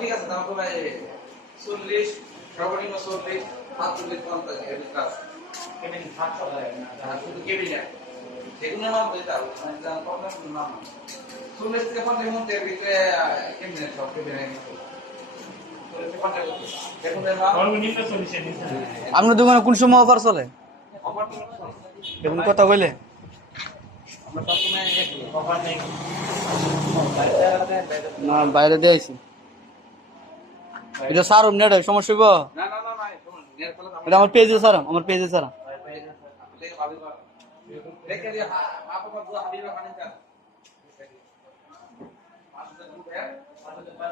ঠিক আছে তোমাকে ভাই 40 সর্বনিম্ন 40 45 50 এর ক্লাস কেবিন 700 টাকা না শুধু কেবিন যেগুলো নাম দিতে হবে মানে জান প্রবলেম নাম 40 থেকে 50 এর মধ্যে ভিতরে কেবিন সব কেবিন আপনার দোকানে কোন সময় অফার চলে? দেখুন কথা কইলে না বাইরে দিয়েছি এটা স্যার নেট সমস্যা হইব এটা আমার পেজে স্যার আমার পেজে স্যার